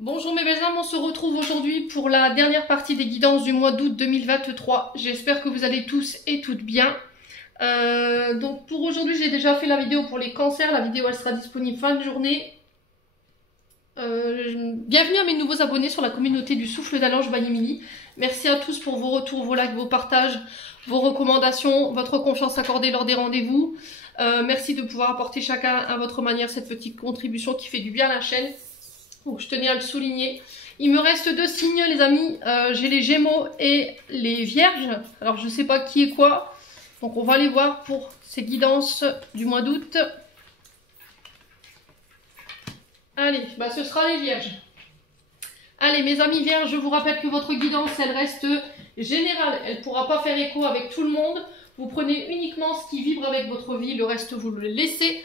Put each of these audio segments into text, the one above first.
Bonjour mes belles âmes, on se retrouve aujourd'hui pour la dernière partie des guidances du mois d'août 2023. J'espère que vous allez tous et toutes bien. Donc pour aujourd'hui, j'ai déjà fait la vidéo pour les cancers. La vidéo elle sera disponible fin de journée. Bienvenue à mes nouveaux abonnés sur la communauté du Souffle d'Allange by Emily. Merci à tous pour vos retours, vos likes, vos partages, vos recommandations, votre confiance accordée lors des rendez-vous. Merci de pouvoir apporter chacun à votre manière cette petite contribution qui fait du bien à la chaîne. Donc je tenais à le souligner. Il me reste deux signes les amis, j'ai les Gémeaux et les Vierges. Alors je ne sais pas qui est quoi, donc on va les voir pour ces guidances du mois d'août. Allez, bah ce sera les Vierges. Allez mes amis Vierges, je vous rappelle que votre guidance elle reste générale, elle ne pourra pas faire écho avec tout le monde. Vous prenez uniquement ce qui vibre avec votre vie, le reste vous le laissez.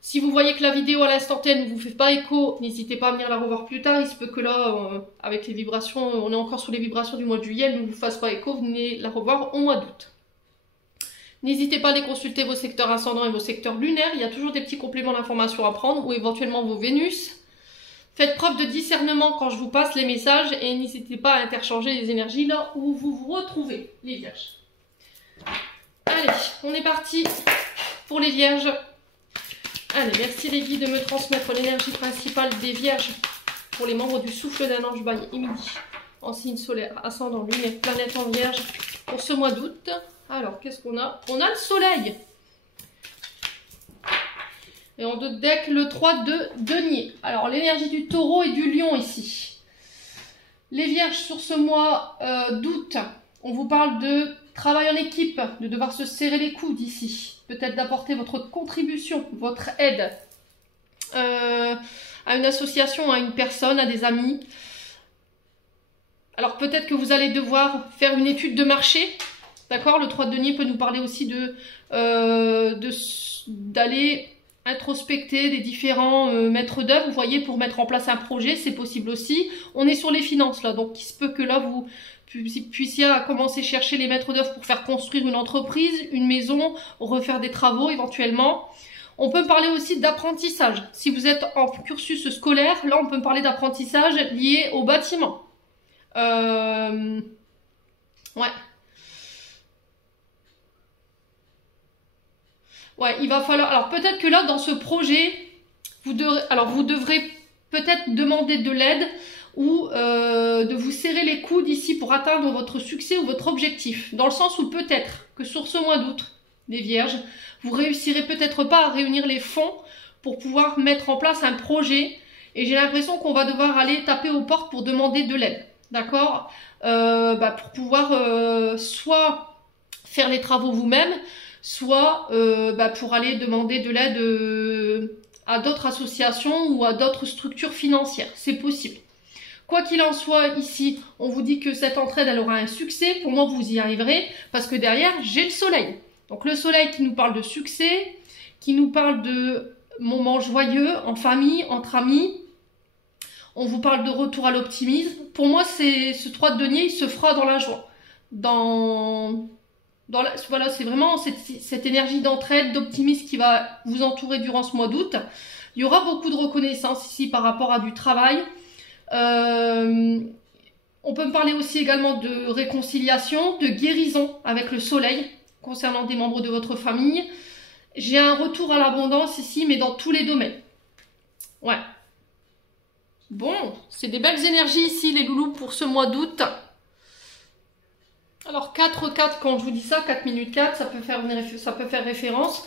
Si vous voyez que la vidéo à l'instant T ne vous fait pas écho, n'hésitez pas à venir la revoir plus tard. Il se peut que là, avec les vibrations, on est encore sous les vibrations du mois de juillet, elle ne vous fasse pas écho, venez la revoir au mois d'août. N'hésitez pas à aller consulter vos secteurs ascendants et vos secteurs lunaires, il y a toujours des petits compléments d'information à prendre, ou éventuellement vos Vénus. Faites preuve de discernement quand je vous passe les messages, et n'hésitez pas à interchanger les énergies là où vous vous retrouvez, les Vierges. Allez, on est parti pour les Vierges. Allez, merci les guides de me transmettre l'énergie principale des Vierges pour les membres du Souffle d'un Ange by Emily en signe solaire, ascendant, lunaire, planète en Vierge pour ce mois d'août. Alors, qu'est-ce qu'on a? On a le soleil. Et en deux deck, le 3 de denier. Alors, l'énergie du taureau et du lion ici. Les Vierges sur ce mois d'août, on vous parle de travail en équipe, de devoir se serrer les coudes ici. Peut-être d'apporter votre contribution, votre aide à une association, à une personne, à des amis. Alors peut-être que vous allez devoir faire une étude de marché. D'accord, le 3 de denier peut nous parler aussi d'aller introspecter des différents maîtres d'œuvre, vous voyez, pour mettre en place un projet, c'est possible aussi. On est sur les finances là, donc il se peut que là vous puissiez commencer à chercher les maîtres d'œuvre pour faire construire une entreprise, une maison, refaire des travaux éventuellement. On peut parler aussi d'apprentissage. Si vous êtes en cursus scolaire, là on peut parler d'apprentissage lié au bâtiment. Ouais. Ouais, il va falloir... Alors peut-être que là, dans ce projet, vous devrez peut-être demander de l'aide ou de vous serrer les coudes ici pour atteindre votre succès ou votre objectif. Dans le sens où peut-être que sur ce mois d'août, les Vierges, vous réussirez peut-être pas à réunir les fonds pour pouvoir mettre en place un projet. Et j'ai l'impression qu'on va devoir aller taper aux portes pour demander de l'aide. D'accord, pour pouvoir soit faire les travaux vous-même, soit pour aller demander de l'aide à d'autres associations ou à d'autres structures financières. C'est possible. Quoi qu'il en soit, ici, on vous dit que cette entraide, elle aura un succès. Pour moi, vous y arriverez parce que derrière, j'ai le soleil. Donc le soleil qui nous parle de succès, qui nous parle de moments joyeux, en famille, entre amis. On vous parle de retour à l'optimisme. Pour moi, ce 3 de denier, il se fera dans la joie. Voilà, c'est vraiment cette énergie d'entraide, d'optimisme qui va vous entourer durant ce mois d'août. Il y aura beaucoup de reconnaissance ici par rapport à du travail. On peut me parler aussi également de réconciliation, de guérison avec le soleil concernant des membres de votre famille. J'ai un retour à l'abondance ici, mais dans tous les domaines. Ouais. Bon, c'est des belles énergies ici, les loulous, pour ce mois d'août. Alors 4-4, quand je vous dis ça, 4 minutes 4, ça peut faire référence.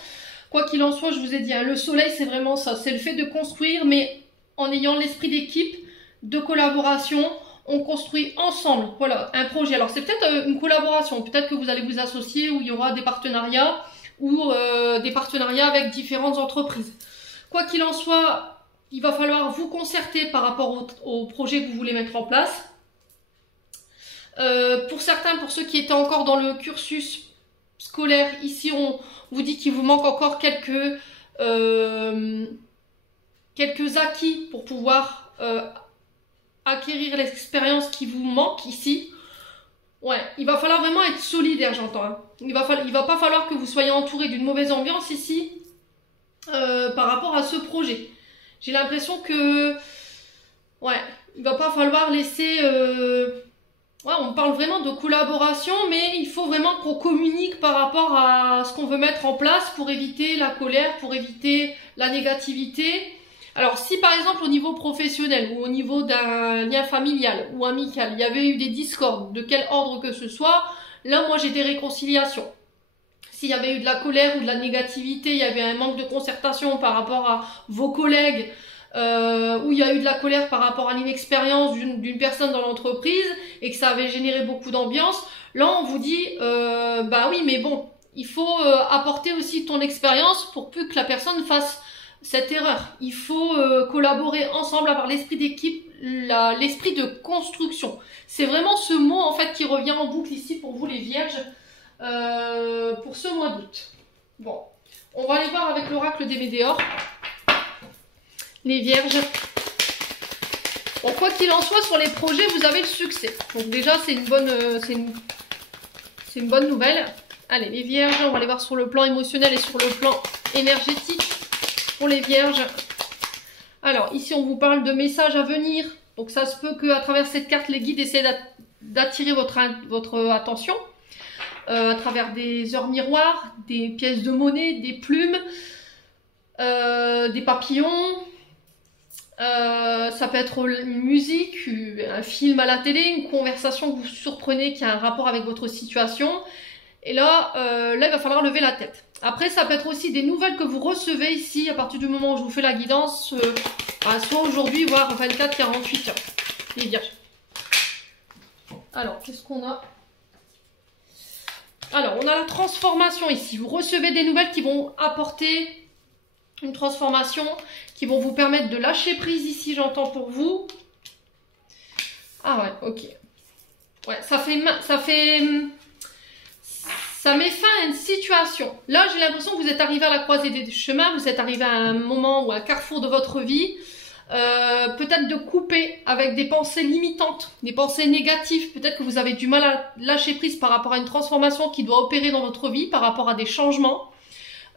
Quoi qu'il en soit, je vous ai dit, hein, le soleil, c'est vraiment ça. C'est le fait de construire, mais en ayant l'esprit d'équipe, de collaboration. On construit ensemble, voilà, un projet. Alors c'est peut-être une collaboration, peut-être que vous allez vous associer, où il y aura des partenariats, ou des partenariats avec différentes entreprises. Quoi qu'il en soit, il va falloir vous concerter par rapport au projet que vous voulez mettre en place. Pour certains, pour ceux qui étaient encore dans le cursus scolaire, ici on vous dit qu'il vous manque encore quelques acquis pour pouvoir acquérir l'expérience qui vous manque ici. Ouais, il va falloir vraiment être solidaire, j'entends. Hein. Il va pas falloir que vous soyez entouré d'une mauvaise ambiance ici par rapport à ce projet. J'ai l'impression que Ouais, il va pas falloir laisser... Ouais, on parle vraiment de collaboration, mais il faut vraiment qu'on communique par rapport à ce qu'on veut mettre en place pour éviter la colère, pour éviter la négativité. Alors, si par exemple au niveau professionnel ou au niveau d'un lien familial ou amical, il y avait eu des discordes, de quel ordre que ce soit, là, moi, j'ai des réconciliations. S'il y avait eu de la colère ou de la négativité, il y avait un manque de concertation par rapport à vos collègues, où il y a eu de la colère par rapport à l'inexpérience d'une personne dans l'entreprise et que ça avait généré beaucoup d'ambiance, là on vous dit bah oui mais bon, il faut apporter aussi ton expérience pour plus que la personne fasse cette erreur. Il faut collaborer ensemble, avoir l'esprit d'équipe, l'esprit de construction. C'est vraiment ce mot en fait qui revient en boucle ici pour vous les vierges pour ce mois d'août. Bon, on va aller voir avec l'oracle des Médéors. Les vierges, bon, quoi qu'il en soit, sur les projets, vous avez le succès. Donc déjà, c'est une bonne nouvelle. Allez, les vierges, on va aller voir sur le plan émotionnel et sur le plan énergétique pour les vierges. Alors, ici, on vous parle de messages à venir. Donc, ça se peut qu'à travers cette carte, les guides essaient d'attirer votre attention à travers des heures miroirs, des pièces de monnaie, des plumes, des papillons. Ça peut être une musique, un film à la télé, une conversation que vous surprenez qui a un rapport avec votre situation. Et là, il va falloir lever la tête. Après, ça peut être aussi des nouvelles que vous recevez ici à partir du moment où je vous fais la guidance, soit aujourd'hui, voire 24-48 heures. Les vierges. Alors, qu'est-ce qu'on a? Alors, on a la transformation ici. Vous recevez des nouvelles qui vont apporter une transformation, qui vont vous permettre de lâcher prise ici, j'entends pour vous. Ah ouais, ok. Ouais, ça met fin à une situation. Là, j'ai l'impression que vous êtes arrivé à la croisée des chemins, vous êtes arrivé à un moment ou à un carrefour de votre vie. Peut-être de couper avec des pensées limitantes, des pensées négatives. Peut-être que vous avez du mal à lâcher prise par rapport à une transformation qui doit opérer dans votre vie, par rapport à des changements.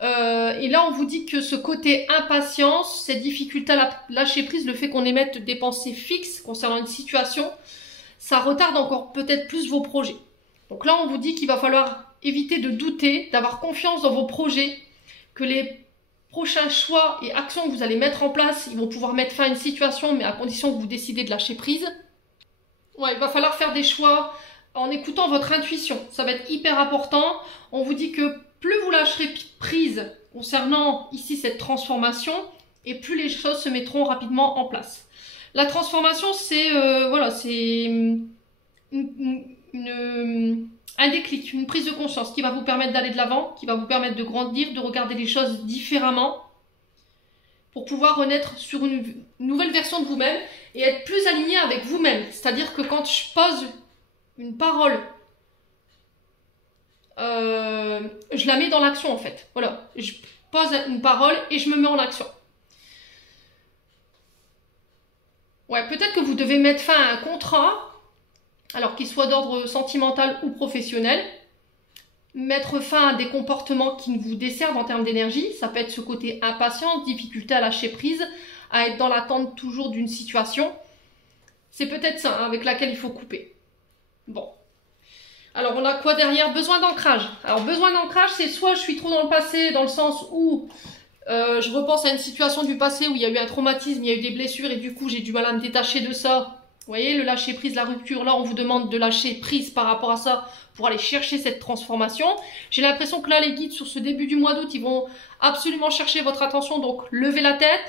Et là, on vous dit que ce côté impatience, cette difficulté à lâcher prise, le fait qu'on émette des pensées fixes concernant une situation, ça retarde encore peut-être plus vos projets. Donc là, on vous dit qu'il va falloir éviter de douter, d'avoir confiance dans vos projets, que les prochains choix et actions que vous allez mettre en place, ils vont pouvoir mettre fin à une situation, mais à condition que vous décidez de lâcher prise. Ouais, il va falloir faire des choix en écoutant votre intuition. Ça va être hyper important. On vous dit que plus vous lâcherez prise concernant ici cette transformation, et plus les choses se mettront rapidement en place. La transformation, c'est voilà, c'est un déclic, une prise de conscience qui va vous permettre d'aller de l'avant, qui va vous permettre de grandir, de regarder les choses différemment, pour pouvoir renaître sur une nouvelle version de vous-même et être plus aligné avec vous-même. C'est-à-dire que quand je pose une parole, je la mets dans l'action en fait. Voilà, je pose une parole et je me mets en action. Ouais, peut-être que vous devez mettre fin à un contrat, alors qu'il soit d'ordre sentimental ou professionnel. Mettre fin à des comportements qui vous desservent en termes d'énergie. Ça peut être ce côté impatience, difficulté à lâcher prise, à être dans l'attente toujours d'une situation. C'est peut-être ça hein, avec laquelle il faut couper. Bon. Alors, on a quoi derrière? Besoin d'ancrage. Alors, besoin d'ancrage, c'est soit je suis trop dans le passé, dans le sens où je repense à une situation du passé où il y a eu un traumatisme, il y a eu des blessures et du coup, j'ai du mal à me détacher de ça. Vous voyez, le lâcher prise, la rupture, là, on vous demande de lâcher prise par rapport à ça pour aller chercher cette transformation. J'ai l'impression que là, les guides, sur ce début du mois d'août, ils vont absolument chercher votre attention, donc levez la tête.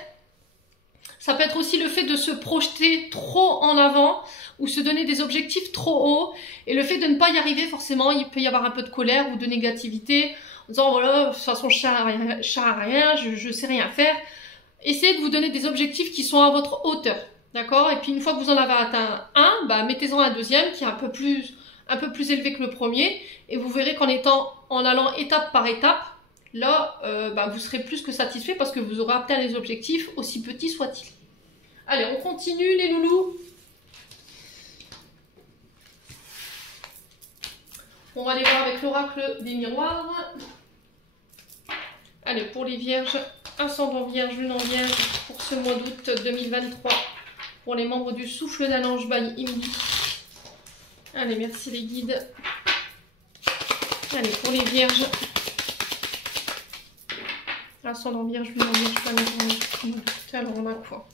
Ça peut être aussi le fait de se projeter trop en avant ou se donner des objectifs trop hauts. Et le fait de ne pas y arriver, forcément, il peut y avoir un peu de colère ou de négativité en disant, voilà, de toute façon, je ne sais rien, je sais rien faire. Essayez de vous donner des objectifs qui sont à votre hauteur. D'accord? Et puis une fois que vous en avez atteint un, bah, mettez-en un deuxième qui est un peu plus élevé que le premier. Et vous verrez en allant étape par étape, là, bah, vous serez plus que satisfait parce que vous aurez atteint les objectifs, aussi petits soient-ils. Allez, on continue les loulous. On va aller voir avec l'oracle des miroirs. Allez, pour les vierges, ascendant vierge, lune en vierge, pour ce mois d'août 2023. pour les membres du Souffle d'un Ange by Imdi. Allez, merci les guides. Allez, pour les vierges. Ascendant vierge, lumière vierge, planète vierge. Alors, on a quoi?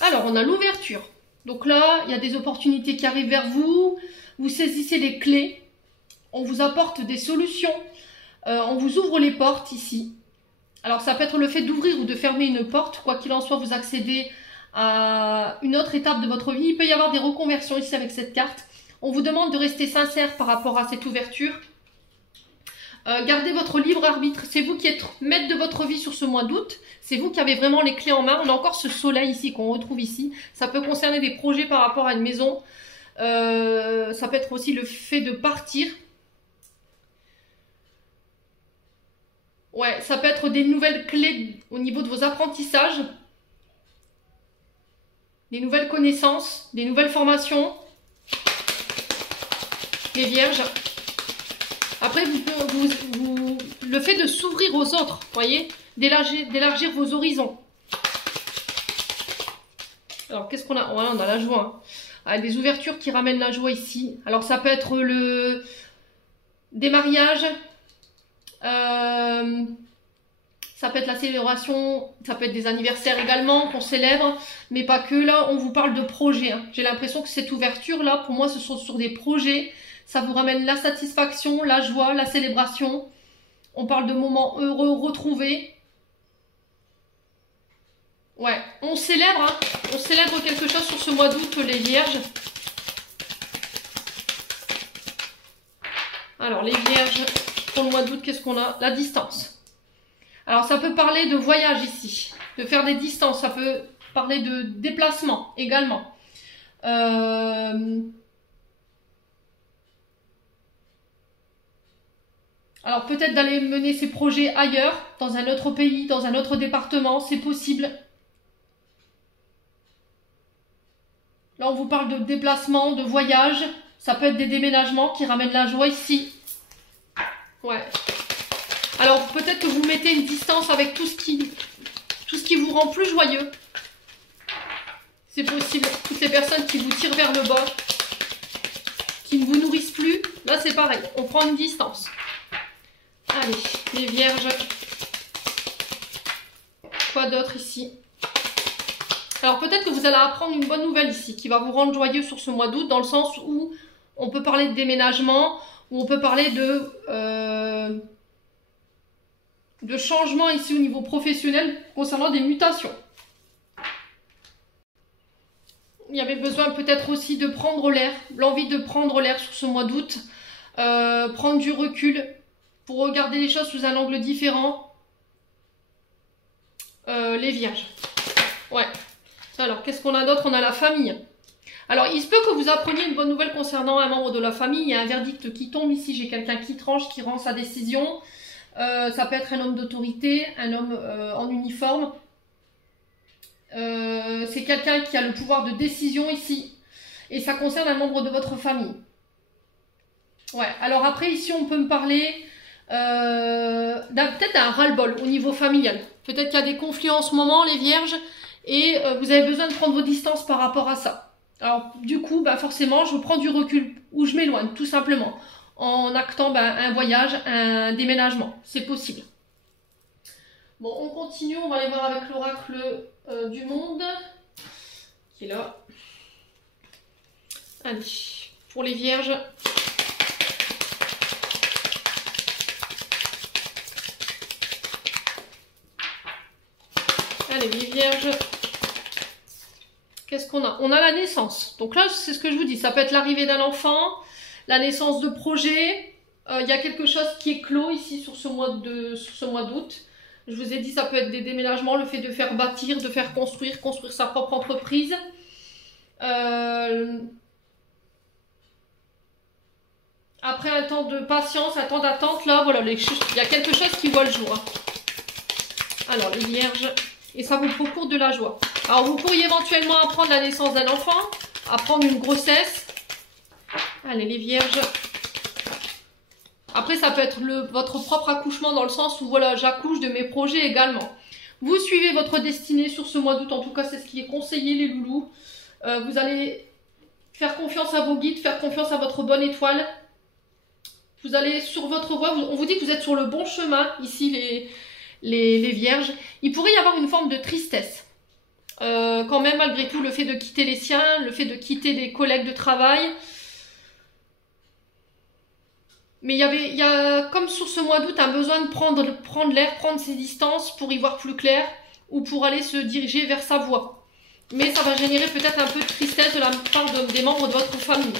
Alors, on a l'ouverture. Donc là, il y a des opportunités qui arrivent vers vous. Vous saisissez les clés. On vous apporte des solutions. On vous ouvre les portes ici. Alors, ça peut être le fait d'ouvrir ou de fermer une porte. Quoi qu'il en soit, vous accédez à une autre étape de votre vie. Il peut y avoir des reconversions ici avec cette carte. On vous demande de rester sincère par rapport à cette ouverture. Gardez votre libre arbitre. C'est vous qui êtes maître de votre vie sur ce mois d'août. C'est vous qui avez vraiment les clés en main. On a encore ce soleil ici qu'on retrouve ici. Ça peut concerner des projets par rapport à une maison. Ça peut être aussi le fait de partir. Ouais, ça peut être des nouvelles clés au niveau de vos apprentissages. Des nouvelles connaissances, des nouvelles formations. Les vierges. Après, le fait de s'ouvrir aux autres, voyez, d'élargir vos horizons. Alors, qu'est-ce qu'on a? Ouais, on a la joie. Hein. Des ouvertures qui ramènent la joie ici. Alors, ça peut être des mariages. Ça peut être la célébration. Ça peut être des anniversaires également qu'on célèbre. Mais pas que. Là, on vous parle de projets. Hein. J'ai l'impression que cette ouverture-là, pour moi, ce sont sur des projets. Ça vous ramène la satisfaction, la joie, la célébration. On parle de moments heureux retrouvés. Ouais, on célèbre, hein. On célèbre quelque chose sur ce mois d'août, les vierges. Alors, les vierges, pour le mois d'août, qu'est-ce qu'on a? La distance. Alors, ça peut parler de voyage ici, de faire des distances. Ça peut parler de déplacement également. Alors peut-être d'aller mener ces projets ailleurs, dans un autre pays, dans un autre département, c'est possible. Là on vous parle de déplacement, de voyage, ça peut être des déménagements qui ramènent la joie ici. Ouais. Alors peut-être que vous mettez une distance avec tout ce qui vous rend plus joyeux. C'est possible. Toutes les personnes qui vous tirent vers le bas, qui ne vous nourrissent plus, là c'est pareil, on prend une distance. Allez, les vierges. Quoi d'autre ici? Alors peut-être que vous allez apprendre une bonne nouvelle ici, qui va vous rendre joyeux sur ce mois d'août, dans le sens où on peut parler de déménagement, où on peut parler de changement ici au niveau professionnel concernant des mutations. Il y avait besoin peut-être aussi de prendre l'air, l'envie de prendre l'air sur ce mois d'août, prendre du recul, pour regarder les choses sous un angle différent. Les vierges. Ouais. Alors, qu'est-ce qu'on a d'autre? On a la famille. Alors, il se peut que vous appreniez une bonne nouvelle concernant un membre de la famille. Il y a un verdict qui tombe ici. J'ai quelqu'un qui tranche, qui rend sa décision. Ça peut être un homme d'autorité, un homme en uniforme. C'est quelqu'un qui a le pouvoir de décision ici. Et ça concerne un membre de votre famille. Ouais. Alors après, ici, on peut me parler... peut-être un ras-le-bol au niveau familial. Peut-être qu'il y a des conflits en ce moment, les vierges, et vous avez besoin de prendre vos distances par rapport à ça. Alors du coup, forcément, je prends du recul ou je m'éloigne, tout simplement, en actant un voyage, un déménagement. C'est possible. Bon, on continue, on va aller voir avec l'oracle du monde, qui est là. Allez, pour les vierges... Allez, les vierges, qu'est-ce qu'on a? On a la naissance. Donc là, c'est ce que je vous dis. Ça peut être l'arrivée d'un enfant, la naissance de projets. Il y a quelque chose qui est clos ici sur ce mois d'août. Je vous ai dit, ça peut être des déménagements, le fait de faire bâtir, de faire construire sa propre entreprise. Après un temps de patience, un temps d'attente, là, voilà, il y a quelque chose qui voit le jour. Hein. Alors, les vierges... Et ça vous procure de la joie. Alors, vous pourriez éventuellement apprendre la naissance d'un enfant, apprendre une grossesse. Allez, les vierges. Après, ça peut être votre propre accouchement dans le sens où, voilà, j'accouche de mes projets également. Vous suivez votre destinée sur ce mois d'août, en tout cas c'est ce qui est conseillé les loulous. Vous allez faire confiance à vos guides, faire confiance à votre bonne étoile. Vous allez sur votre voie, on vous dit que vous êtes sur le bon chemin, ici les vierges. Il pourrait y avoir une forme de tristesse. Quand même, malgré tout, le fait de quitter les siens, le fait de quitter des collègues de travail. Mais il y a, comme sur ce mois d'août, un besoin de prendre l'air, prendre ses distances pour y voir plus clair ou pour aller se diriger vers sa voie. Mais ça va générer peut-être un peu de tristesse de la part des membres de votre famille.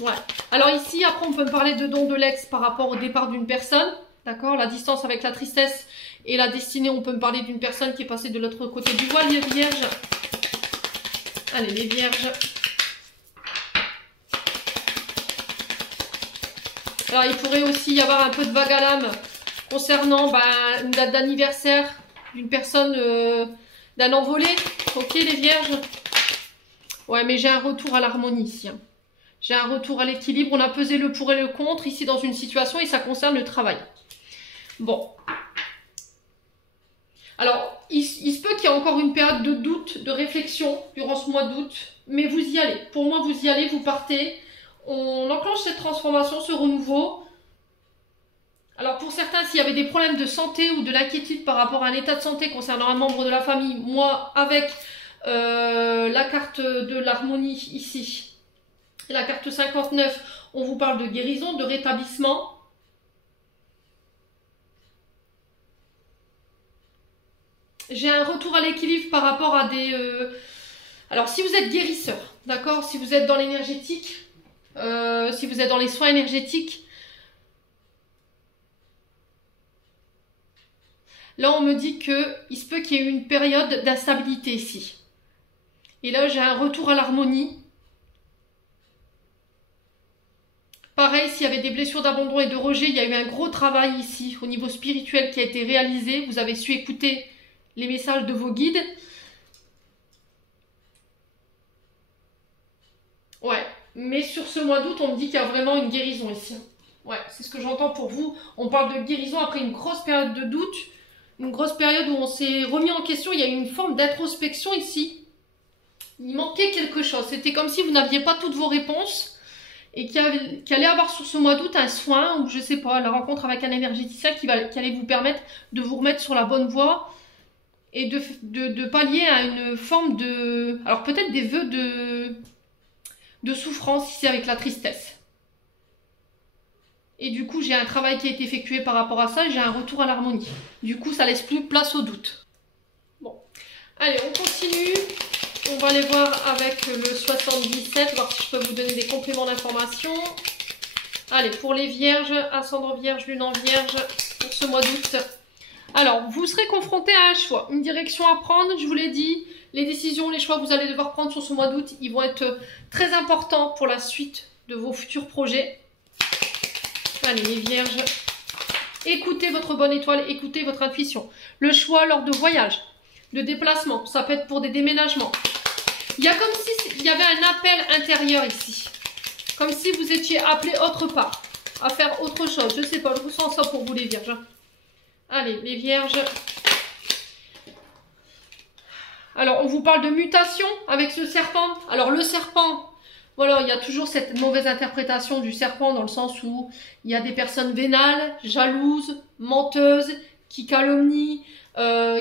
Ouais. Alors ici, après, on peut me parler de don de l'ex par rapport au départ d'une personne. D'accord? La distance avec la tristesse et la destinée, on peut me parler d'une personne qui est passée de l'autre côté du voile, les vierges. Allez, les vierges. Alors, il pourrait aussi y avoir un peu de vague à l'âme concernant une date d'anniversaire d'une personne, d'un envolé. Ok, les vierges? Ouais, mais j'ai un retour à l'harmonie ici. Hein. J'ai un retour à l'équilibre. On a pesé le pour et le contre ici dans une situation et ça concerne le travail. Bon. Alors, il se peut qu'il y ait encore une période de doute, de réflexion durant ce mois d'août. Mais vous y allez. Pour moi, vous y allez, vous partez. On enclenche cette transformation, ce renouveau. Alors pour certains, s'il y avait des problèmes de santé ou de l'inquiétude par rapport à un état de santé concernant un membre de la famille, moi avec la carte de l'harmonie ici, et la carte 59, on vous parle de guérison, de rétablissement. J'ai un retour à l'équilibre par rapport à des... Alors si vous êtes guérisseur, d'accord, si vous êtes dans l'énergétique, si vous êtes dans les soins énergétiques, là on me dit qu'il se peut qu'il y ait une période d'instabilité ici. Et là j'ai un retour à l'harmonie. Pareil, s'il y avait des blessures d'abandon et de rejet, il y a eu un gros travail ici au niveau spirituel qui a été réalisé. Vous avez su écouter les messages de vos guides. Ouais. Mais sur ce mois d'août, on me dit qu'il y a vraiment une guérison ici. Ouais, c'est ce que j'entends pour vous. On parle de guérison après une grosse période de doute. Une grosse période où on s'est remis en question. Il y a eu une forme d'introspection ici. Il manquait quelque chose. C'était comme si vous n'aviez pas toutes vos réponses. Et qu'il allait avoir sur ce mois d'août un soin, ou je sais pas, la rencontre avec un énergéticien qui allait vous permettre de vous remettre sur la bonne voie. Et de pallier à une forme de... Alors peut-être des vœux de souffrance ici avec la tristesse. Et du coup, j'ai un travail qui a été effectué par rapport à ça, j'ai un retour à l'harmonie. Du coup, ça laisse plus place au doute. Bon, allez, on continue. On va aller voir avec le 77, voir si je peux vous donner des compléments d'information. Allez, pour les vierges, ascendant vierge, lune en vierge, pour ce mois d'août. Alors, vous serez confronté à un choix, une direction à prendre, je vous l'ai dit. Les décisions, les choix que vous allez devoir prendre sur ce mois d'août, ils vont être très importants pour la suite de vos futurs projets. Allez, les vierges, écoutez votre bonne étoile, écoutez votre intuition. Le choix lors de voyages, de déplacements, ça peut être pour des déménagements. Il y a comme s'il y avait un appel intérieur ici. Comme si vous étiez appelé autre part, à faire autre chose. Je ne sais pas, je ressens ça pour vous les vierges. Allez, les vierges. Alors, on vous parle de mutation avec ce serpent. Alors, le serpent, voilà, il y a toujours cette mauvaise interprétation du serpent dans le sens où il y a des personnes vénales, jalouses, menteuses, qui calomnient,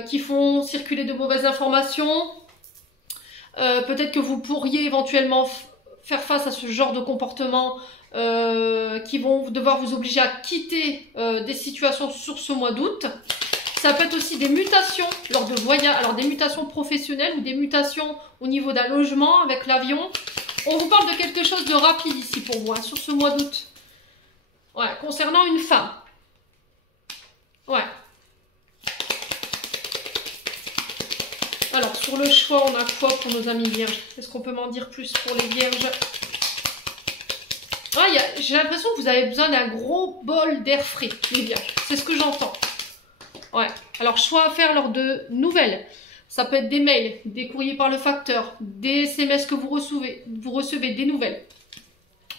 qui font circuler de mauvaises informations. Peut-être que vous pourriez éventuellement faire face à ce genre de comportement qui vont devoir vous obliger à quitter des situations sur ce mois d'août. Ça peut être aussi des mutations lors de voyages, alors des mutations professionnelles ou des mutations au niveau d'un logement avec l'avion. On vous parle de quelque chose de rapide ici pour vous, hein, sur ce mois d'août. Ouais, concernant une femme. Ouais. Alors, sur le choix, on a quoi pour nos amis vierges? Est-ce qu'on peut m'en dire plus pour les vierges? Ah, j'ai l'impression que vous avez besoin d'un gros bol d'air frais, les vierges. C'est ce que j'entends. Ouais. Alors, choix à faire lors de nouvelles. Ça peut être des mails, des courriers par le facteur, des SMS que vous recevez des nouvelles.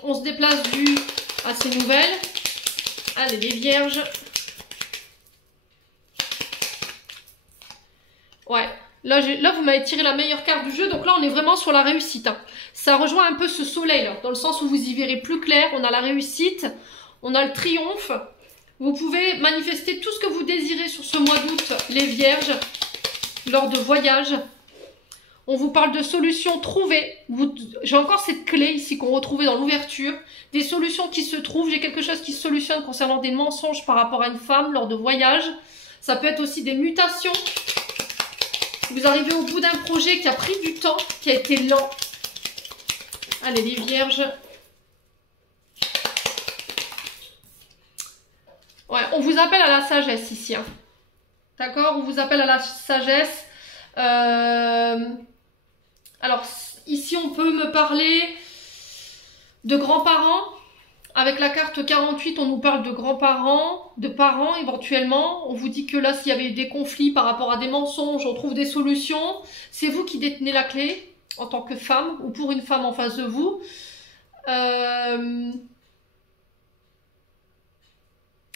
On se déplace à ces nouvelles. Allez, les vierges. Ouais. Là, vous m'avez tiré la meilleure carte du jeu, donc là, on est vraiment sur la réussite. Hein. Ça rejoint un peu ce soleil, là, dans le sens où vous y verrez plus clair. On a la réussite, on a le triomphe. Vous pouvez manifester tout ce que vous désirez sur ce mois d'août, les vierges, lors de voyages. On vous parle de solutions trouvées. J'ai encore cette clé ici qu'on retrouvait dans l'ouverture. Des solutions qui se trouvent. J'ai quelque chose qui se solutionne concernant des mensonges par rapport à une femme lors de voyages. Ça peut être aussi des mutations. Vous arrivez au bout d'un projet qui a pris du temps, qui a été lent. Allez, les vierges. Ouais, on vous appelle à la sagesse ici. Hein. D'accord? On vous appelle à la sagesse. Alors, ici, on peut me parler de grands-parents. Avec la carte 48, on nous parle de grands-parents, de parents éventuellement. On vous dit que là, s'il y avait des conflits par rapport à des mensonges, on trouve des solutions. C'est vous qui détenez la clé en tant que femme ou pour une femme en face de vous.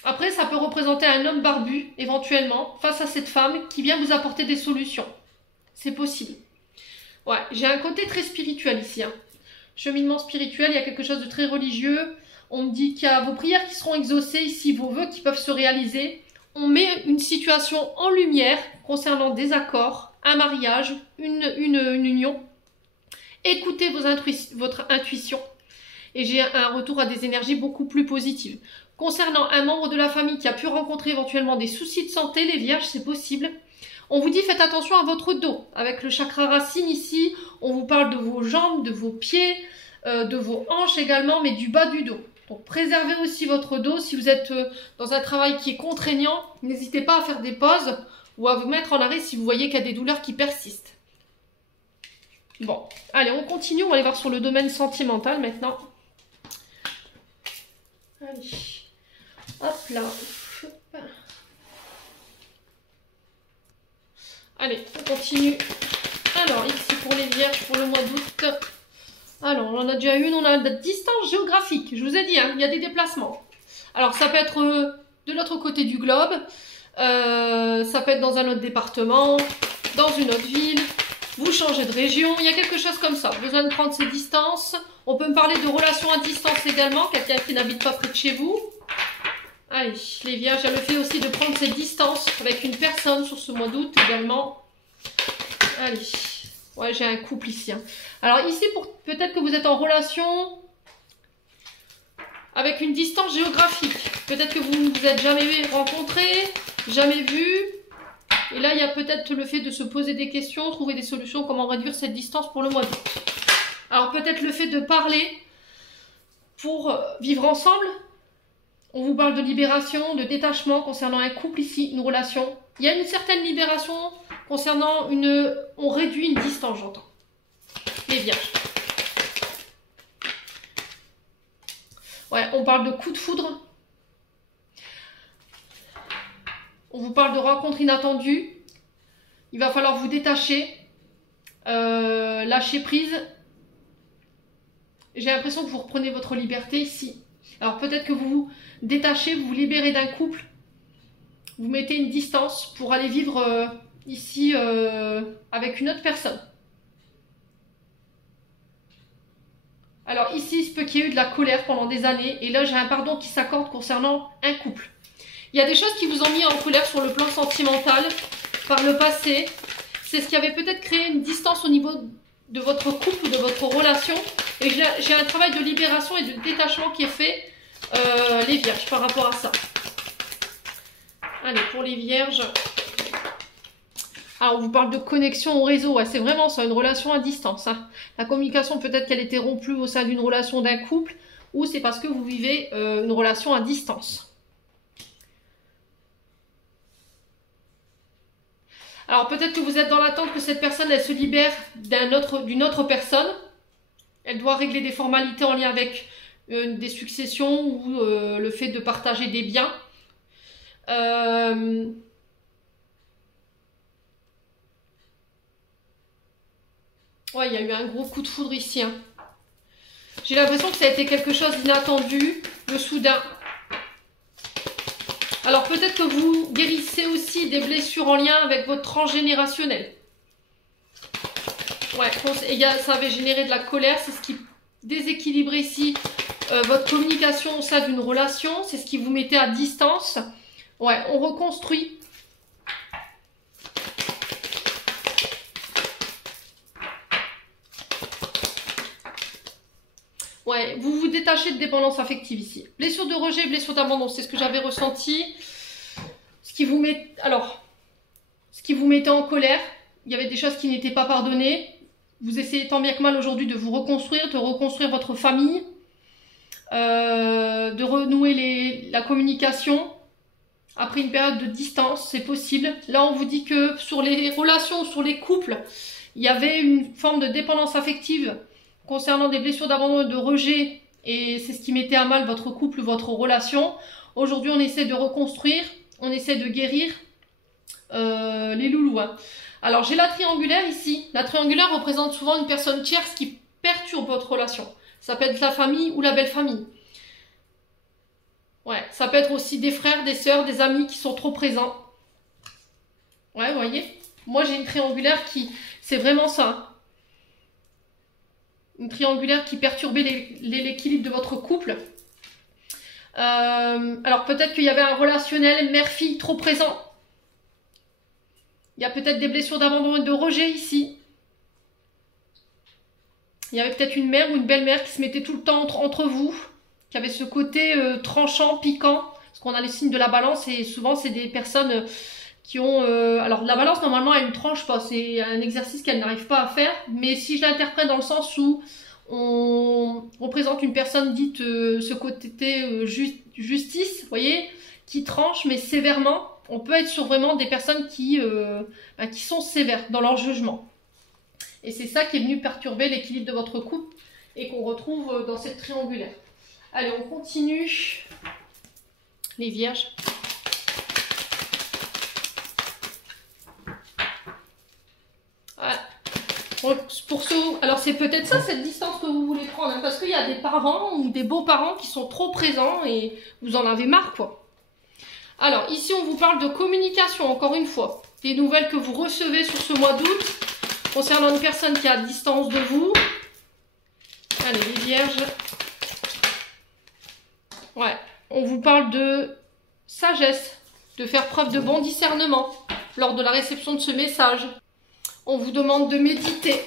Après, ça peut représenter un homme barbu, éventuellement, face à cette femme qui vient vous apporter des solutions. C'est possible. Ouais, j'ai un côté très spirituel ici. Hein. Cheminement spirituel, il y a quelque chose de très religieux. On me dit qu'il y a vos prières qui seront exaucées ici, vos vœux qui peuvent se réaliser. On met une situation en lumière concernant des accords, un mariage, une union. Écoutez votre intuition. Et j'ai un retour à des énergies beaucoup plus positives. Concernant un membre de la famille qui a pu rencontrer éventuellement des soucis de santé, les vierges, c'est possible. On vous dit faites attention à votre dos. Avec le chakra racine ici, on vous parle de vos jambes, de vos pieds, de vos hanches également, mais du bas du dos. Donc préservez aussi votre dos. Si vous êtes dans un travail qui est contraignant, n'hésitez pas à faire des pauses ou à vous mettre en arrêt si vous voyez qu'il y a des douleurs qui persistent. Bon, allez, on continue. On va aller voir sur le domaine sentimental maintenant. Allez, hop là. Allez, on continue. Alors, ici pour les vierges, pour le mois d'août. Alors, on en a déjà une, on a la distance géographique. Je vous ai dit, hein, il y a des déplacements. Alors, ça peut être de l'autre côté du globe. Ça peut être dans un autre département, dans une autre ville. Vous changez de région. Il y a quelque chose comme ça. Besoin de prendre ses distances. On peut me parler de relations à distance également. Quelqu'un qui n'habite pas près de chez vous. Allez, les vierges, il y a le fait aussi de prendre ses distances avec une personne sur ce mois d'août également. Allez, ouais, j'ai un couple ici. Hein. Alors ici, peut-être que vous êtes en relation avec une distance géographique. Peut-être que vous ne vous êtes jamais rencontrés, jamais vus. Et là, il y a peut-être le fait de se poser des questions, trouver des solutions, comment réduire cette distance pour le mois d'août. Alors peut-être le fait de parler pour vivre ensemble. On vous parle de libération, de détachement concernant un couple ici, une relation. Il y a une certaine libération concernant on réduit une distance, j'entends. Les vierges. Ouais, on parle de coup de foudre. On vous parle de rencontres inattendues. Il va falloir vous détacher, lâcher prise. J'ai l'impression que vous reprenez votre liberté ici. Alors peut-être que vous vous détachez, vous vous libérez d'un couple. Vous mettez une distance pour aller vivre ici avec une autre personne. Alors ici, il se peut qu'il y ait eu de la colère pendant des années. Et là, j'ai un pardon qui s'accorde concernant un couple. Il y a des choses qui vous ont mis en colère sur le plan sentimental par le passé. C'est ce qui avait peut-être créé une distance au niveau de votre couple ou de votre relation. Et j'ai un travail de libération et de détachement qui est fait, les vierges, par rapport à ça. Allez, pour les vierges. Alors, on vous parle de connexion au réseau. Ouais, c'est vraiment ça, une relation à distance. Hein. La communication, peut-être qu'elle était rompue au sein d'une relation d'un couple, ou c'est parce que vous vivez une relation à distance. Alors, peut-être que vous êtes dans l'attente que cette personne, elle se libère d'une autre personne. Elle doit régler des formalités en lien avec des successions ou le fait de partager des biens. Ouais, il y a eu un gros coup de foudre ici. Hein. J'ai l'impression que ça a été quelque chose d'inattendu, de soudain. Alors peut-être que vous guérissez aussi des blessures en lien avec votre transgénérationnel. Ouais, ça avait généré de la colère, c'est ce qui déséquilibre ici votre communication au sein d'une relation, c'est ce qui vous mettait à distance. Ouais, on reconstruit. Ouais, vous vous détachez de dépendance affective ici. Blessure de rejet, blessure d'abandon, c'est ce que j'avais ressenti. Ce qui vous mettait en colère, il y avait des choses qui n'étaient pas pardonnées. Vous essayez tant bien que mal aujourd'hui de vous reconstruire, de reconstruire votre famille, de renouer la communication. Après une période de distance, c'est possible. Là, on vous dit que sur les relations, sur les couples, il y avait une forme de dépendance affective concernant des blessures d'abandon et de rejet. Et c'est ce qui mettait à mal votre couple, votre relation. Aujourd'hui, on essaie de reconstruire, on essaie de guérir les loulous. Hein. Alors, j'ai la triangulaire ici. La triangulaire représente souvent une personne tierce qui perturbe votre relation. Ça peut être la famille ou la belle famille. Ouais, ça peut être aussi des frères, des sœurs, des amis qui sont trop présents. Ouais, vous voyez. Moi, j'ai une triangulaire qui... C'est vraiment ça. Hein. Une triangulaire qui perturbait l'équilibre de votre couple. Alors, peut-être qu'il y avait un relationnel mère-fille trop présent. Il y a peut-être des blessures d'abandon et de rejet ici. Il y avait peut-être une mère ou une belle-mère qui se mettait tout le temps entre vous, qui avait ce côté tranchant, piquant, parce qu'on a les signes de la balance et souvent c'est des personnes qui ont... alors la balance normalement elle ne tranche pas, c'est un exercice qu'elle n'arrive pas à faire, mais si je l'interprète dans le sens où on représente une personne dite ce côté justice, vous voyez, qui tranche mais sévèrement, on peut être sur vraiment des personnes qui sont sévères dans leur jugement. Et c'est ça qui est venu perturber l'équilibre de votre couple et qu'on retrouve dans cette triangulaire. Allez, on continue. Les vierges. Voilà. Alors c'est peut-être ça, cette distance que vous voulez prendre, hein, parce qu'il y a des parents ou des beaux-parents qui sont trop présents et vous en avez marre, quoi. Alors, ici, on vous parle de communication, encore une fois. Des nouvelles que vous recevez sur ce mois d'août concernant une personne qui est à distance de vous. Allez, les vierges. Ouais, on vous parle de sagesse, de faire preuve de bon discernement lors de la réception de ce message. On vous demande de méditer.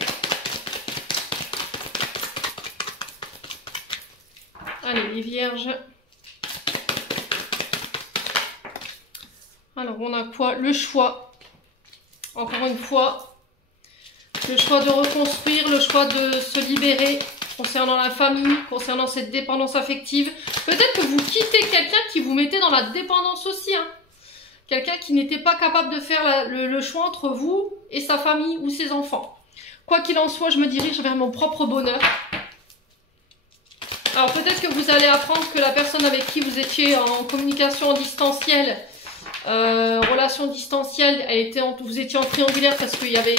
Allez, les vierges. Alors, on a quoi? Le choix. Encore une fois, le choix de reconstruire, le choix de se libérer concernant la famille, concernant cette dépendance affective. Peut-être que vous quittez quelqu'un qui vous mettait dans la dépendance aussi. Hein. Quelqu'un qui n'était pas capable de faire le choix entre vous et sa famille ou ses enfants. Quoi qu'il en soit, je me dirige vers mon propre bonheur. Alors peut-être que vous allez apprendre que la personne avec qui vous étiez en communication distancielle, relation distancielle, vous étiez en triangulaire parce qu'il y avait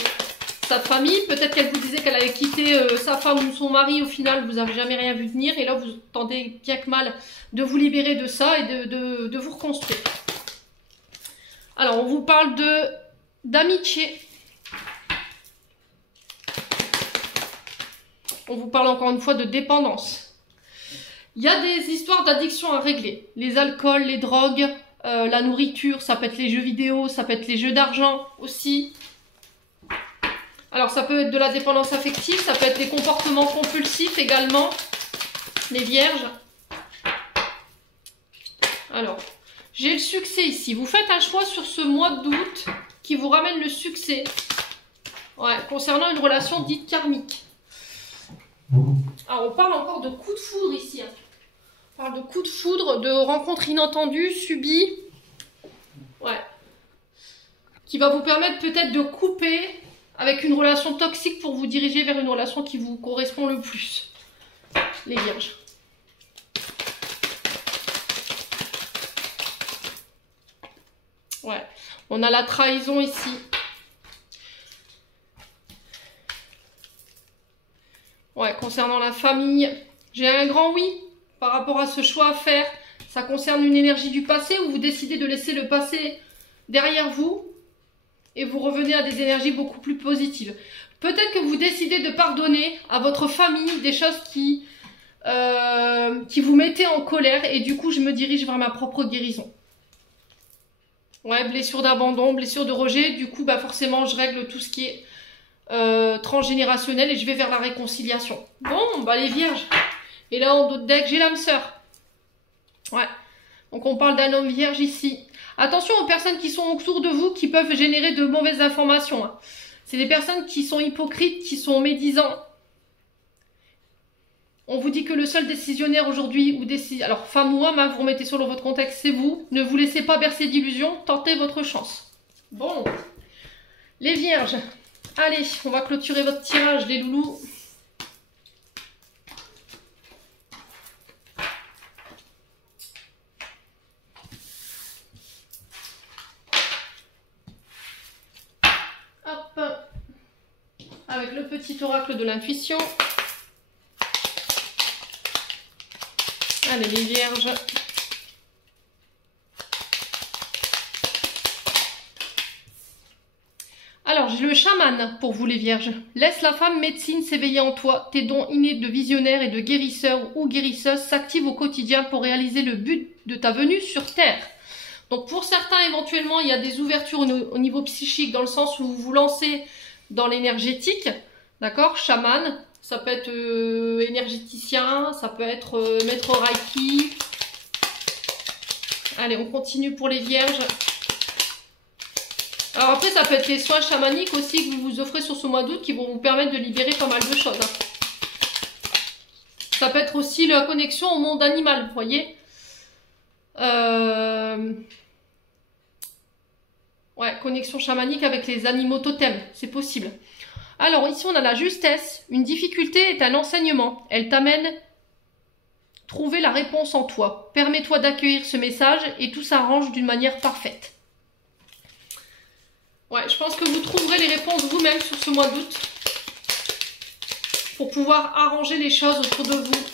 sa famille. Peut-être qu'elle vous disait qu'elle avait quitté sa femme ou son mari. Au final, vous n'avez jamais rien vu venir. Et là, vous tentez bien que mal de vous libérer de ça et de vous reconstruire. Alors, on vous parle d'amitié. On vous parle encore une fois de dépendance. Il y a des histoires d'addiction à régler. Les alcools, les drogues, la nourriture, ça peut être les jeux vidéo, ça peut être les jeux d'argent aussi. Alors ça peut être de la dépendance affective, ça peut être des comportements compulsifs également, les vierges. Alors, j'ai le succès ici. Vous faites un choix sur ce mois d'août qui vous ramène le succès. Ouais, concernant une relation dite karmique. Alors on parle encore de coup de foudre ici. Hein. On parle de coup de foudre, de rencontre inattendue, subie. Ouais. Qui va vous permettre peut-être de couper avec une relation toxique pour vous diriger vers une relation qui vous correspond le plus. Les vierges. Ouais. On a la trahison ici. Ouais, concernant la famille, j'ai un grand oui par rapport à ce choix à faire. Ça concerne une énergie du passé où vous décidez de laisser le passé derrière vous et vous revenez à des énergies beaucoup plus positives. Peut-être que vous décidez de pardonner à votre famille des choses qui vous mettaient en colère et du coup je me dirige vers ma propre guérison. Ouais, blessure d'abandon, blessure de rejet, du coup bah forcément je règle tout ce qui est transgénérationnel et je vais vers la réconciliation. Bon, bah les vierges. Et là en d'autres deck, j'ai l'âme sœur. Ouais, donc on parle d'un homme vierge ici. Attention aux personnes qui sont autour de vous qui peuvent générer de mauvaises informations. Hein. C'est des personnes qui sont hypocrites, qui sont médisants. On vous dit que le seul décisionnaire aujourd'hui, alors femme ou homme, hein, vous remettez sur votre contexte, c'est vous. Ne vous laissez pas bercer d'illusions, tentez votre chance. Bon, les vierges, allez, on va clôturer votre tirage, les loulous. Hop, avec le petit oracle de l'intuition. Allez les vierges. Alors j'ai le chaman pour vous les vierges. Laisse la femme médecine s'éveiller en toi. Tes dons innés de visionnaire et de guérisseur ou guérisseuse s'activent au quotidien pour réaliser le but de ta venue sur Terre. Donc pour certains éventuellement il y a des ouvertures au niveau psychique dans le sens où vous vous lancez dans l'énergétique. D'accord, chaman. Ça peut être énergéticien, ça peut être maître Reiki. Allez, on continue pour les vierges. Alors après, ça peut être les soins chamaniques aussi que vous vous offrez sur ce mois d'août qui vont vous permettre de libérer pas mal de choses. Hein. Ça peut être aussi la connexion au monde animal, vous voyez. Ouais, connexion chamanique avec les animaux totems, c'est possible. Alors ici on a la justesse. Une difficulté est un enseignement. Elle t'amène à trouver la réponse en toi. Permets-toi d'accueillir ce message et tout s'arrange d'une manière parfaite. Ouais, je pense que vous trouverez les réponses vous-même sur ce mois d'août pour pouvoir arranger les choses autour de vous.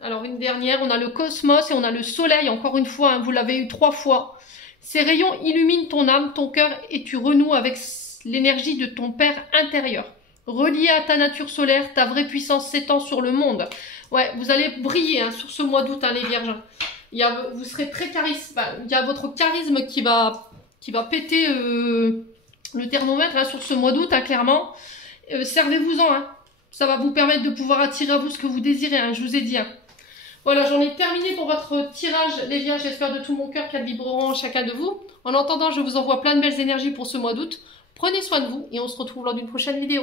Alors une dernière, on a le cosmos et on a le soleil, encore une fois, hein, vous l'avez eu 3 fois. Ces rayons illuminent ton âme, ton cœur et tu renoues avec l'énergie de ton père intérieur. Relié à ta nature solaire, ta vraie puissance s'étend sur le monde. Ouais, vous allez briller hein, sur ce mois d'août, hein, les vierges. Vous serez très charisme. Il y a votre charisme qui va péter le thermomètre hein, sur ce mois d'août, hein, clairement. Servez-vous-en. Hein. Ça va vous permettre de pouvoir attirer à vous ce que vous désirez, hein, je vous ai dit. Hein. Voilà, j'en ai terminé pour votre tirage, les vierges. J'espère de tout mon cœur qu'elles vibreront chacun de vous. En attendant, je vous envoie plein de belles énergies pour ce mois d'août. Prenez soin de vous et on se retrouve lors d'une prochaine vidéo.